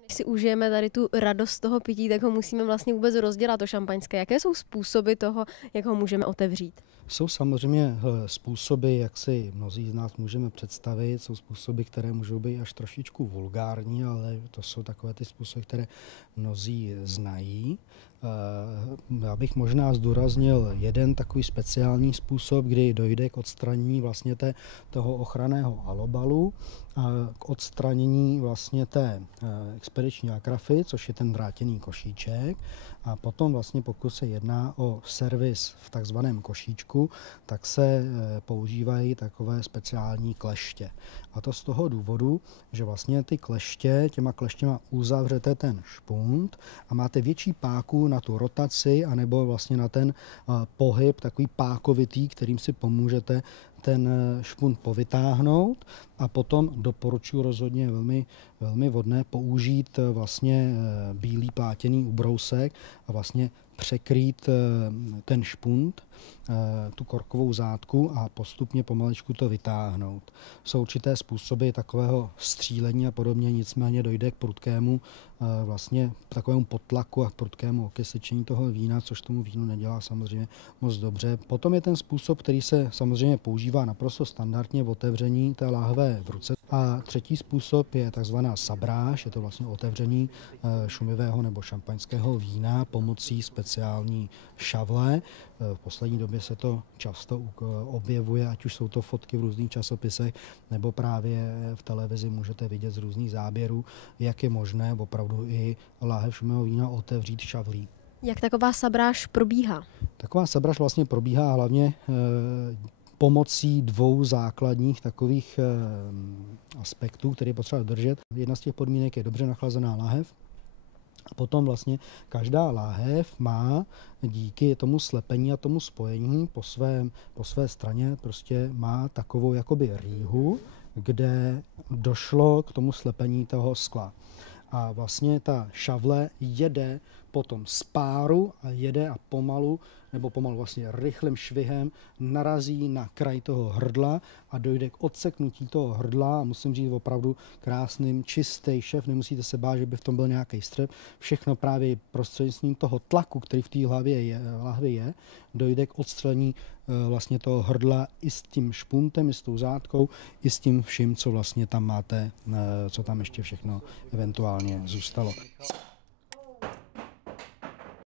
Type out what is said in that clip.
Když si užijeme tady tu radost toho pití, tak ho musíme vlastně vůbec rozdělat, to šampaňské. Jaké jsou způsoby toho, jak ho můžeme otevřít? Jsou samozřejmě způsoby, jak si mnozí z nás můžeme představit, jsou způsoby, které můžou být až trošičku vulgární, ale to jsou takové ty způsoby, které mnozí znají. Já bych možná zdůraznil jeden takový speciální způsob, kdy dojde k odstranění vlastně toho ochranného alobalu, k odstranění vlastně té expediční akrafy, což je ten drátěný košíček, a potom vlastně pokud se jedná o servis v takzvaném košíčku, tak se používají takové speciální kleště. A to z toho důvodu, že vlastně těma kleštěma uzavřete ten špunt a máte větší páku na tu rotaci anebo vlastně na ten pohyb takový pákovitý, kterým si pomůžete ten špunt povytáhnout, a potom doporučuji rozhodně velmi, velmi vhodné použít vlastně bílý plátěný ubrousek a vlastně překrýt ten špunt, tu korkovou zátku a postupně pomalečku to vytáhnout. Jsou určité způsoby takového střílení a podobně, nicméně dojde k prudkému vlastně takovému potlaku a prudkému okysličení toho vína, což tomu vínu nedělá samozřejmě moc dobře. Potom je ten způsob, který se samozřejmě používá naprosto standardně v otevření té láhve v ruce. A třetí způsob je takzvaná sabráž, je to vlastně otevření šumivého nebo šampaňského vína pomocí speciální šavle. V poslední době se to často objevuje, ať už jsou to fotky v různých časopisech, nebo právě v televizi můžete vidět z různých záběrů, jak je možné opravdu i láhev šumivého vína otevřít šavlí. Jak taková sabráž probíhá? Taková sabráž vlastně probíhá hlavně pomocí dvou základních takových aspektů, které je potřeba dodržet. Jedna z těch podmínek je dobře nachlazená láhev. A potom vlastně každá láhev má díky tomu slepení a tomu spojení po své straně prostě má takovou jakoby rýhu, kde došlo k tomu slepení toho skla. A vlastně ta šavle jede potom z páru a jede a pomalu vlastně rychlým švihem narazí na kraj toho hrdla a dojde k odseknutí toho hrdla. A musím říct opravdu krásným, čistý šéf, nemusíte se bát, že by v tom byl nějaký střep. Všechno právě prostřednictvím toho tlaku, který v té lahvi je, dojde k odstřelení vlastně toho hrdla i s tím špuntem, i s tou zátkou, i s tím vším, co vlastně tam máte, co tam ještě všechno eventuálně zůstalo.